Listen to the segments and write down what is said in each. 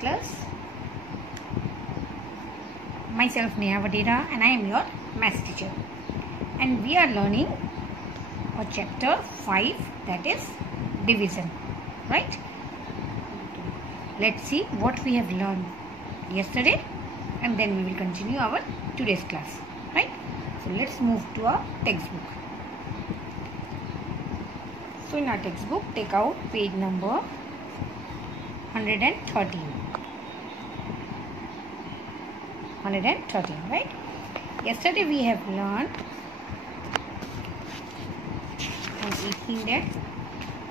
class. Myself Neha Vadera and I am your maths teacher. And we are learning a chapter 5, that is division. Right? Let's see what we have learned yesterday and then we will continue our today's class. Right? So let's move to our textbook. So in our textbook, take out page number 113. 113, right? Yesterday we have learned on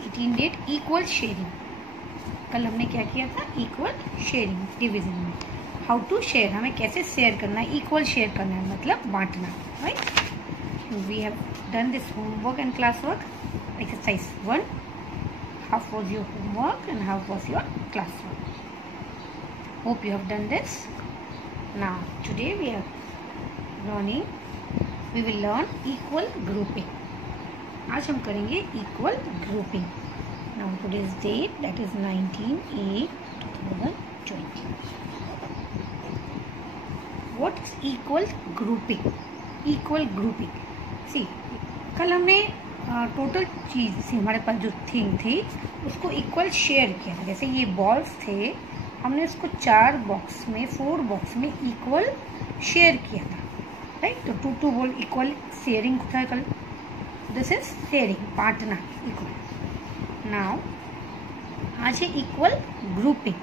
18 date equal sharing. कल हमने क्या किया था? Equal sharing division में. How to share, हमें कैसे share करना है? Equal share करना है मतलब बांटना, right? We have done this homework and classwork. Exercise 1. How was your homework and how was your classwork? Hope you have done this. Now today we are learning. We will learn equal grouping. आज हम करेंगे equal grouping. Now today's date, that is 19/8/2020. What is equal grouping? Equal grouping. See, कल हमने total चीज़ से हमारे पास जो thing थी उसको इक्वल शेयर किया था. जैसे ये बॉल्स थे, हमने उसको 4 बॉक्स में 4 बॉक्स में इक्वल शेयर किया था. राइट? तो 2 बॉल इक्वल शेयरिंग था कल. दिस इज शेयरिंग, बांटना, इक्वल. नाउ आज है इक्वल ग्रुपिंग.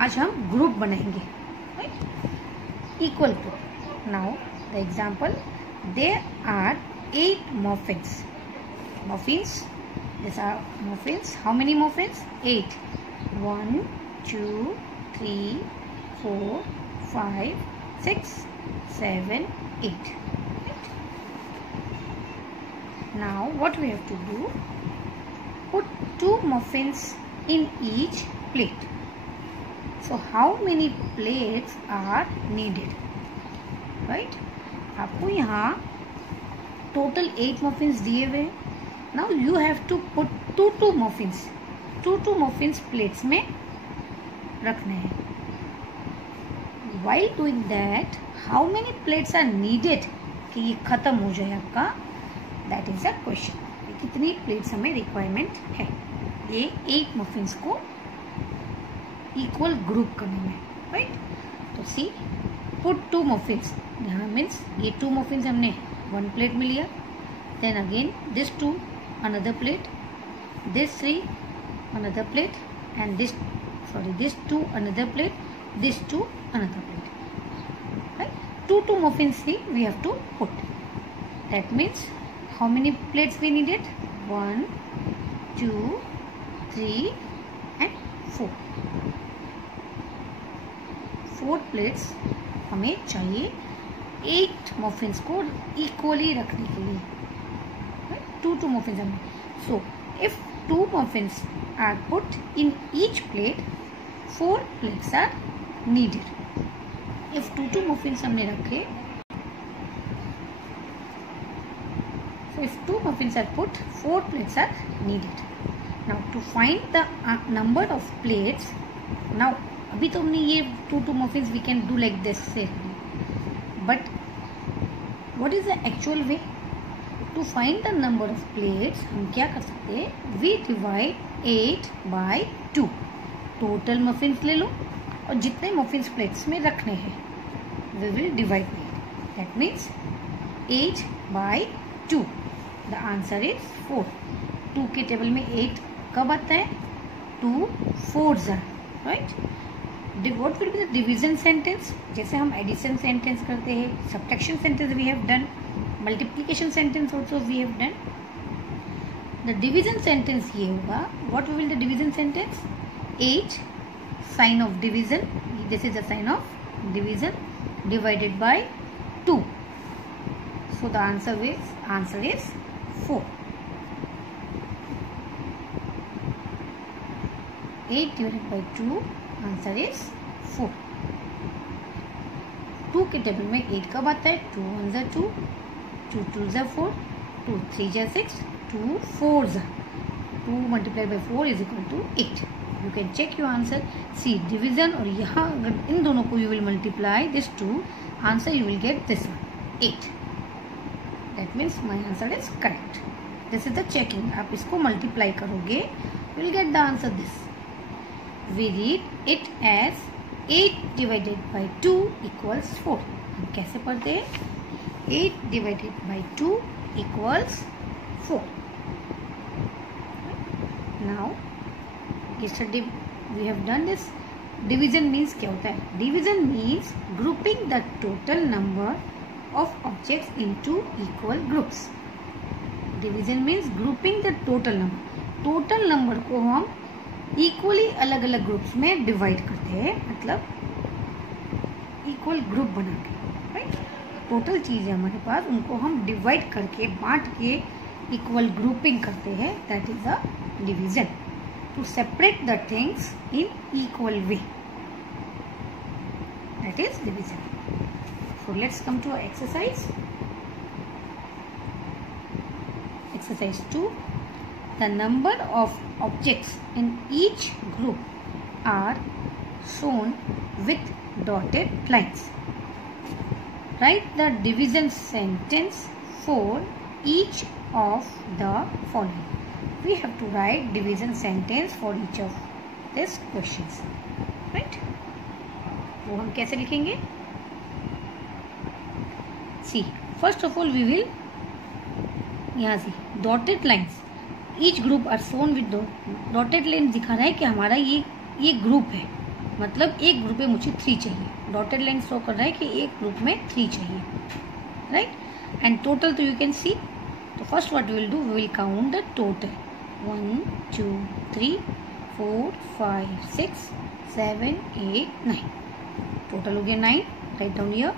आज हम ग्रुप बनाएंगे. Right? Equal group. Now the example, there are 8 muffins. Muffins. These are muffins. How many muffins? 8. 1, 2, 3, 4, 5, 6, 7, 8. Right? Now what we have to do? Put 2 muffins in each plate. So how many plates are needed? Right? आपको यहाँ total 8 muffins दिए हुए. Now you have to put 2 muffins. 2 muffins plates में रखने हैं. While doing that, how many plates are needed कि ये खत्म हो जाए आपका? That is a question. कितनी प्लेट्स हमें रिक्वायरमेंट है ये 8 मफिन्स को इक्वल ग्रुप करने में. राइट? तो सी, पुट 2 मफिन्स. यहाँ मीन्स ये 2 मफिन्स हमने 1 plate में लिया. Then again this 2 another plate, this 3 another plate, and this 2 another plate, this 2 another plate. Right? 2 muffins we have to put. That means how many plates we needed? 1, 2, 3 and 4. 4 plates हमें चाहिए 8 muffins को equally रखने के लिए. 2 muffins हमें. So if 2 muffins are put in each plate, 4 plates are needed. If 2 muffins हमने रखे, so if 2 muffins are put, 4 plates are needed. Now to find the number of plates, now अभी तो हमने ये 2 muffins we can do like this से. But what is the actual way to find the number of plates? हम क्या कर सकते हैं? We divide 8 by 2. Total muffins ले लो और जितने मफिन्स प्लेट्स में रखने हैं we will divide by 8. That means 8 by 2. The answer is 4. 2 के टेबल में 8 कब आता है? 2 4s are. Right? What will be the division sentence? जैसे हम एडिशन सेंटेंस करते हैं, subtraction sentence we have done, multiplication sentence also we have done. The division sentence ये होगा. What will the division sentence? 8 sign of division. This is the sign of division divided by 2. So the answer is 4. 8 divided by 2. Answer is 4. 2 के table में 8 कब आता है? 2 1 जा 2, 2 2 जा 4, 2 3 जा 6, 2 4 जा 2 multiplied by 4 is equal to 8. You can check your answer. See division और यहाँ अगर इन दोनों को you will multiply this two, answer you will get this one 8. That means my answer is correct. This is the checking. आप इसको multiply करोगे, you will get the answer this. We read it as 8 divided by 2 equals 4. हम कैसे पढ़ते हैं? 8 divided by 2 equals 4. Now yesterday we have done this. Division means क्या होता है? Division means grouping the total number of objects into equal groups. Division means grouping the total number. Total number को हम equally अलग अलग groups में divide करते हैं, मतलब इक्वल ग्रुप बना के. राइट, टोटल चीज़ें हमारे पास, उनको हम डिवाइड करके बांट के इक्वल ग्रुपिंग करते हैं. That is a division. To separate the things in equal way, that is division. So let's come to exercise. Exercise 2. The number of objects in each group are shown with dotted lines. Write the division sentence for each of the following. We have to write division sentence for each of these questions. Right? वो हम कैसे लिखेंगे? See, first of all we will यहाँ से dotted lines. Each group are shown with dotted line दिखा रहा है कि हमारा ये ग्रुप है, मतलब एक ग्रुप में मुझे 3 चाहिए. डॉटेड लाइन शो कर रहा है कि एक ग्रुप में 3 चाहिए. राइट, एंड टोटल तो यू कैन सी. तो first what we will do, we will count the total. 1 2 3 4 5 6 7 8 9. Total हो गया 9. Write down here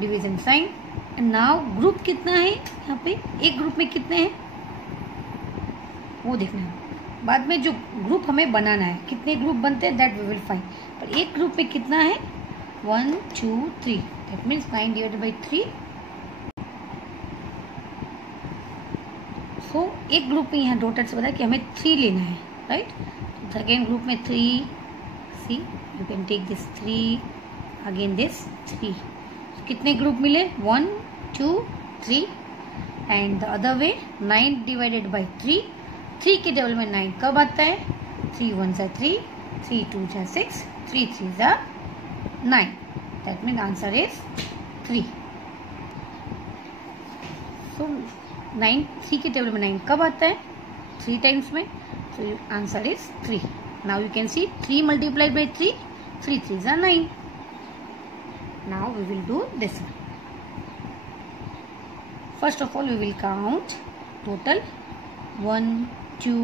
division sign. And now group कितना है यहाँ पे, एक ग्रुप में कितने हैं वो देखना है. बाद में जो ग्रुप हमें बनाना है, कितने ग्रुप बनते हैं दैट वी विल फाइंड. पर एक ग्रुप में कितना है? 1 2 3. That means 9 divided by 3. सो एक ग्रुप में यहाँ डॉटेड से बताया कि हमें 3 लेना है. राइट, सेकेंड ग्रुप में 3. See you can take this 3, again this 3. कितने ग्रुप मिले? 1 2 3. And the other way 9 divided by 3. 3 के टेबल में 9 कब आता है? 3 1 जा 3, 3 2 जा 6, 3 3 जा 9. That mean answer is 3. सो 9 3 के टेबल में 9 कब आता है? 3 टाइम्स में. So answer is 3. नाउ यू कैन सी 3 मल्टीप्लाइड बाई 3, 3 3 जा 9. Now we will do this one. First of all we will count total. 1 2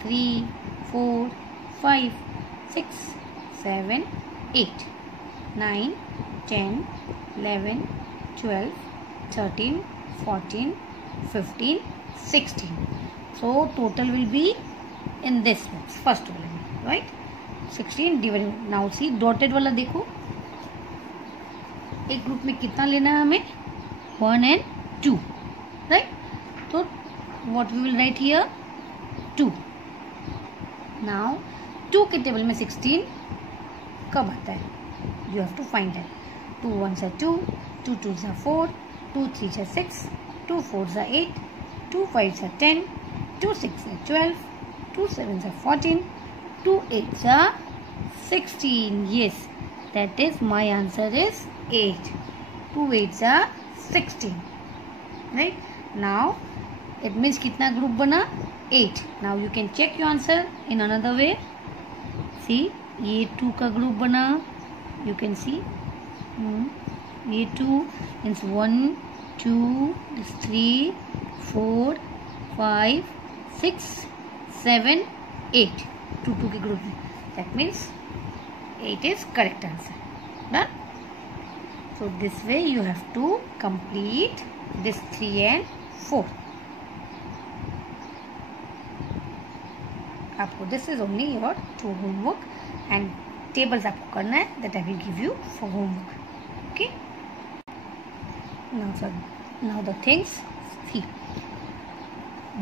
3 4 5 6 7 8 9 10 11 12 13 14 15 16. So total will be in this box, first one, right? 16 divided. Now see dotted वाला देखो, एक group में कितना लेना है हमें? 1 and 2, right? तो what we will write here? 2. Now 2 के टेबल में 16 कब आता है? You have to find that. 2 1 are 2, 2 2 are 4, 2 3 are 6, 2 4 are 8, 2 5 are 10, 2 6 are 12, 2 7 are 14, 2 8 are 16. Yes, that is my answer is 8. 2 8 are 16. Right? Now it means कितना group बना? 8. Now you can check your answer in another way. See, ये 2 का group बना. You can see ये 2 means 1 2 3 4 5 6 7 8. 2 2 के group में. That means 8 is correct answer. Done. So this way you have to complete this 3 and 4. आपको this is only your to homework and tables आपको करना है, that I will give you for homework. Okay, now the things. See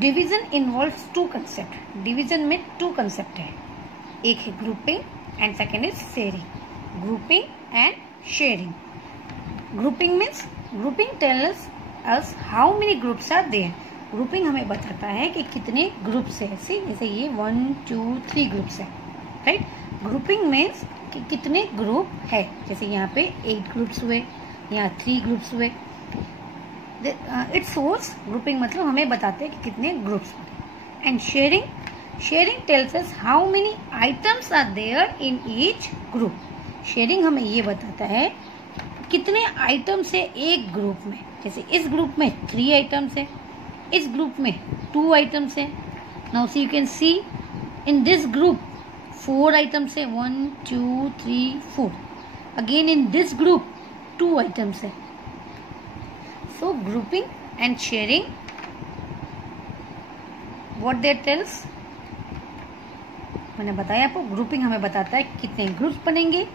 division involves 2 concept. डिवीजन में 2 concept है. एक है grouping and second is sharing. Grouping and sharing. Grouping means grouping tells us how many groups are there. Grouping हमें बताता है कि कितने ग्रुप्स है. सी जैसे ये 1 2 3 ग्रुप्स है, राइट. ग्रुपिंग मीन्स कि कितने ग्रुप है. जैसे यहाँ पे 8 ग्रुप्स हुए, यहाँ 3 ग्रुप्स हुए. इट शोज ग्रुपिंग मतलब हमें बताते हैं कि कितने ग्रुप्स होते. And sharing tells us how many items are there in each group. Sharing हमें ये बताता है कितने आइटम्स है एक ग्रुप में. जैसे इस ग्रुप में 3 आइटम्स है, इस ग्रुप में 2 आइटम्स है. Now see you can see in this group 4 items है, 1 2 3 4. Again in this group 2 items है. So grouping and sharing what they tells, मैंने बताया आपको. ग्रुपिंग हमें बताता है कितने ग्रुप्स बनेंगे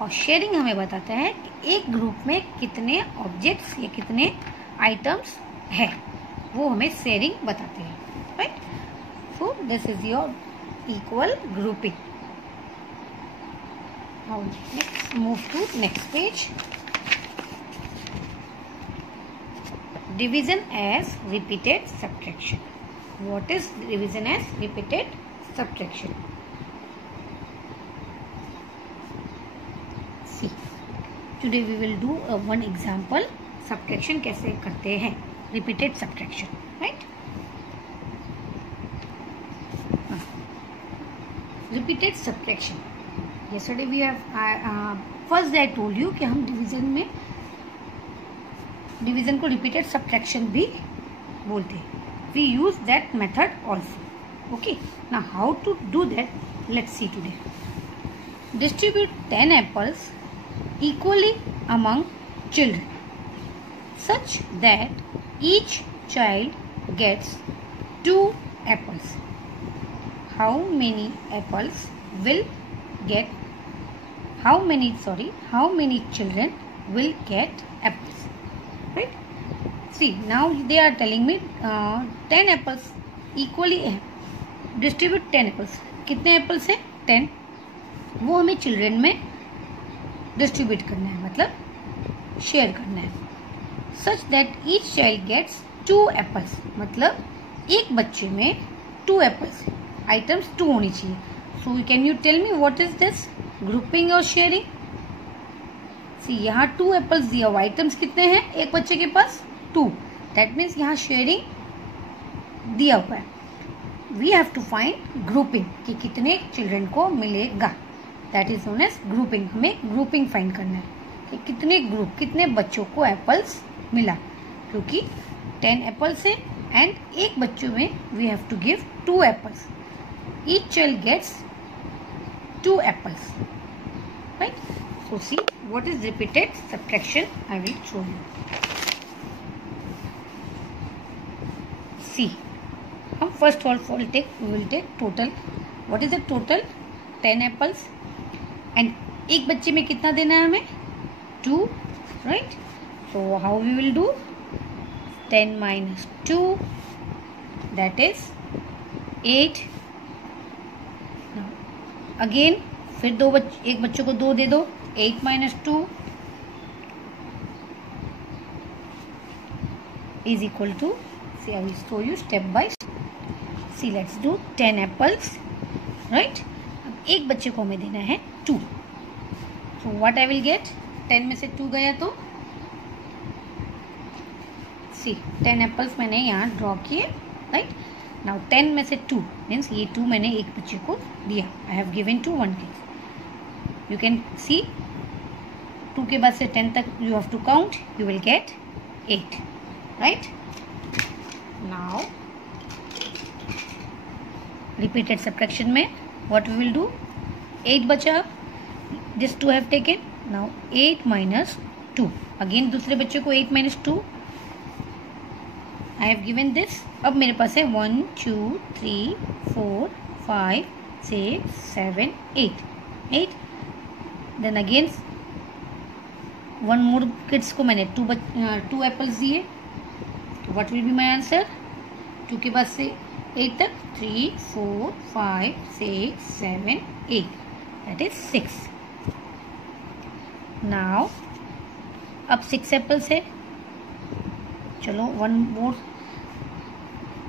और शेयरिंग हमें बताता है कि एक ग्रुप में कितने ऑब्जेक्ट्स या कितने आइटम्स है, वो हमें शेयरिंग बताते हैं, right. So this is your equal grouping. Now next move to next page. Division as repeated subtraction. What is division as repeated subtraction? See, today we will do one example. Subtraction कैसे करते हैं, repeated subtraction, right? Repeated subtraction. Yesterday we have first I told you कि हम division को repeated subtraction भी बोलते हैं. We use that method also. Okay, now how to do that, let's see today. Distribute 10 apples equally among children such that each child gets 2 apples. How many apples will get, how many children will get apples, right? See, now they are telling me 10 apples equally है. Distribute 10 apples. कितने apples है? 10. वो हमें children में distribute करना है, मतलब share करना है. Such that each child gets 2 apples. मतलब एक बच्चे में 2 apples, आइटम्स 2 होनी चाहिए. So can you tell me what is this? Grouping और sharing? यहाँ 2 एप्पल्स दिया हुआ, आइटम्स कितने हैं एक बच्चे के पास? 2. दैट मीन्स यहाँ शेयरिंग दिया हुआ है. We have to find grouping कि कितने चिल्ड्रन को मिलेगा. That is known as grouping. हमें ग्रुपिंग फाइंड करना है कि कितने ग्रुप, कितने बच्चों को एप्पल्स मिला, क्योंकि 10 एप्पल्स है एंड एक बच्चों में we have to give 2 apples. Each child gets 2 apples, right. So see what is repeated subtraction. I will show you. See, हम first of all we will take total. What is the total? 10 apples. And एक बच्चे में कितना देना है हमें? 2, right? So how we will do? 10 minus 2, that is 8. Now again फिर एक बच्चों को 2 दे दो. 8 minus 2 is equal to, see I will show you step by step. See, let's do 10 apples, right? अब एक बच्चे को हमें देना है 2. So what I will get? 10 में से 2 गया तो see 10 apples मैंने यहाँ ड्रॉ किए, right? Now 10 में से 2 means ये 2 मैंने एक बच्चे को दिया. I have given to 1 kid. You can see 2 के बाद से 10 तक you have to count. You will get 8, right? Now repeated subtraction में what we will do? 8 बचा, this 2 have taken. Now 8 minus 2. Again दूसरे बच्चे को 8 minus 2. I have given this. अब मेरे पास है 1 2 3 4 5 6 7 8. Then again 1 more kids को मैंने 2 एप्पल्स दिए. What will be my answer? 2 के बाद से 8 तक 3, 4, 5, 6, 7, 8. That is 6. Now अब 6 एप्पल्स है. चलो 1 more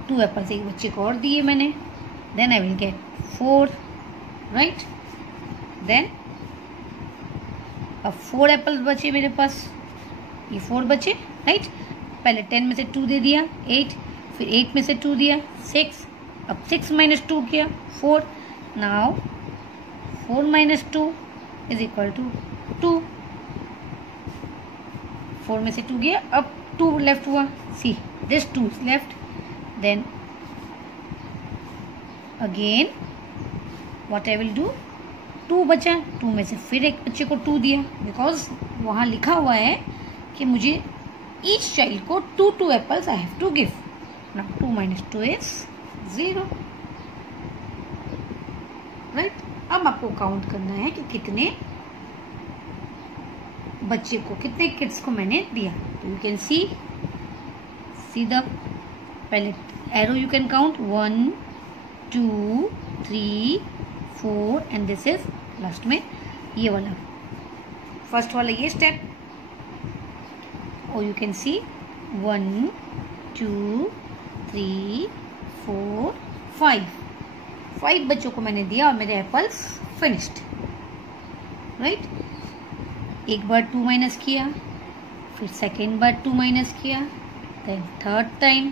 2 एप्पल्स एक बच्चे को और दिए मैंने. Then I will get 4, right? Then अब 4 एप्पल्स बचे मेरे पास. ये 4 बचे, राइट? पहले 10 में से 2 दे दिया 8, फिर 8 में से 2 दिया 6. अब 6 minus 2 किया 4. Now 4 minus 2 is equal to 2. 4 में से 2 गया. अब 2 लेफ्ट हुआ. See this 2 is left. Then again what I will do, 2 बचा. 2 में से फिर एक बच्चे को 2 दिया, बिकॉज वहां लिखा हुआ है कि मुझे ईच चाइल्ड को 2 apples I have to give. Now 2 minus 2 is 0, right? अब आपको काउंट करना है कि कितने बच्चे को, कितने किड्स को मैंने दिया. तो यू कैन सी द पहले arrow you can count 1, 2, 3, 4 and this is last में ये वाला फर्स्ट वाला ये स्टेप. और यू कैन सी 1, 2, 3, 4, 5 बच्चों को मैंने दिया और मेरे एप्पल्स फिनिश्ड, राइट? एक बार 2 माइनस किया, फिर सेकेंड बार 2 माइनस किया, then third time,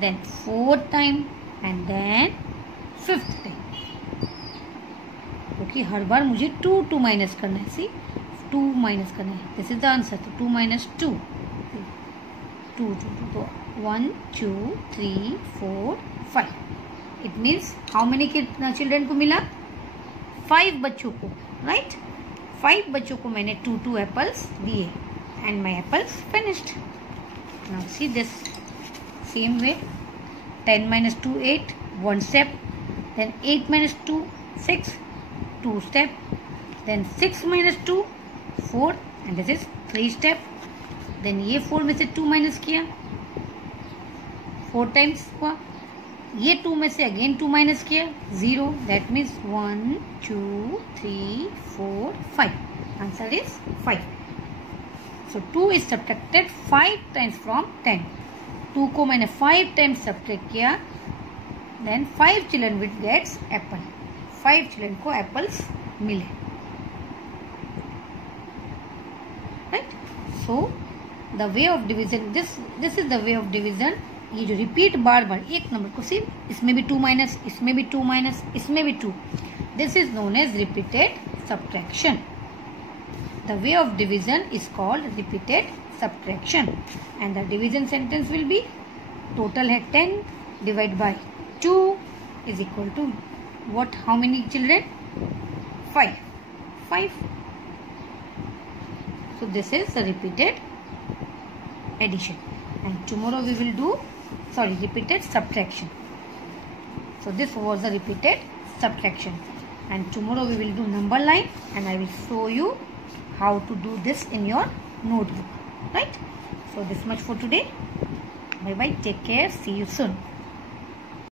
then fourth time and then fifth time. क्योंकि हर बार मुझे 2 माइनस करना है. सी 2 माइनस करना है. This is the answer. तो 2 minus 2 2 तो 1, 2, 3, 4, 5. It means how many children को मिला? 5 बच्चों को, राइट? 5 बच्चों को मैंने 2 एप्पल्स दिए and my apples finished. Now see this same way. 10 minus 2 8, 1 step. Then 8 minus 2 6, 2 step. Then 6 minus 2 4 and this is 3 step. Then ये 4 में से 2 माइनस किया, 4 टाइम्स हुआ. ये 2 में से अगेन 2 माइनस किया 0. That means 1, 2, 3, 4, 5. Answer is 5. So 2 is subtracted 5 times from 10. 2 को मैंने 5 टाइम्स सब्ट्रैक्ट किया. Then 5 children will gets apple. 5 children को एप्पल्स मिले, right? So the way of division, this is the way of division. ये जो repeat बार बार एक number को सिर्फ इसमें भी 2 माइनस, इसमें भी 2 माइनस, इसमें भी 2, this is known as repeated subtraction. The way of division is called repeated subtraction and the division sentence will be, total है 10 divide by 2 is equal to what, how many children? 5. So this is the repeated addition and tomorrow we will do repeated subtraction. So this was the repeated subtraction and tomorrow we will do number line and I will show you how to do this in your notebook, right? So this much for today. Bye bye, take care, see you soon.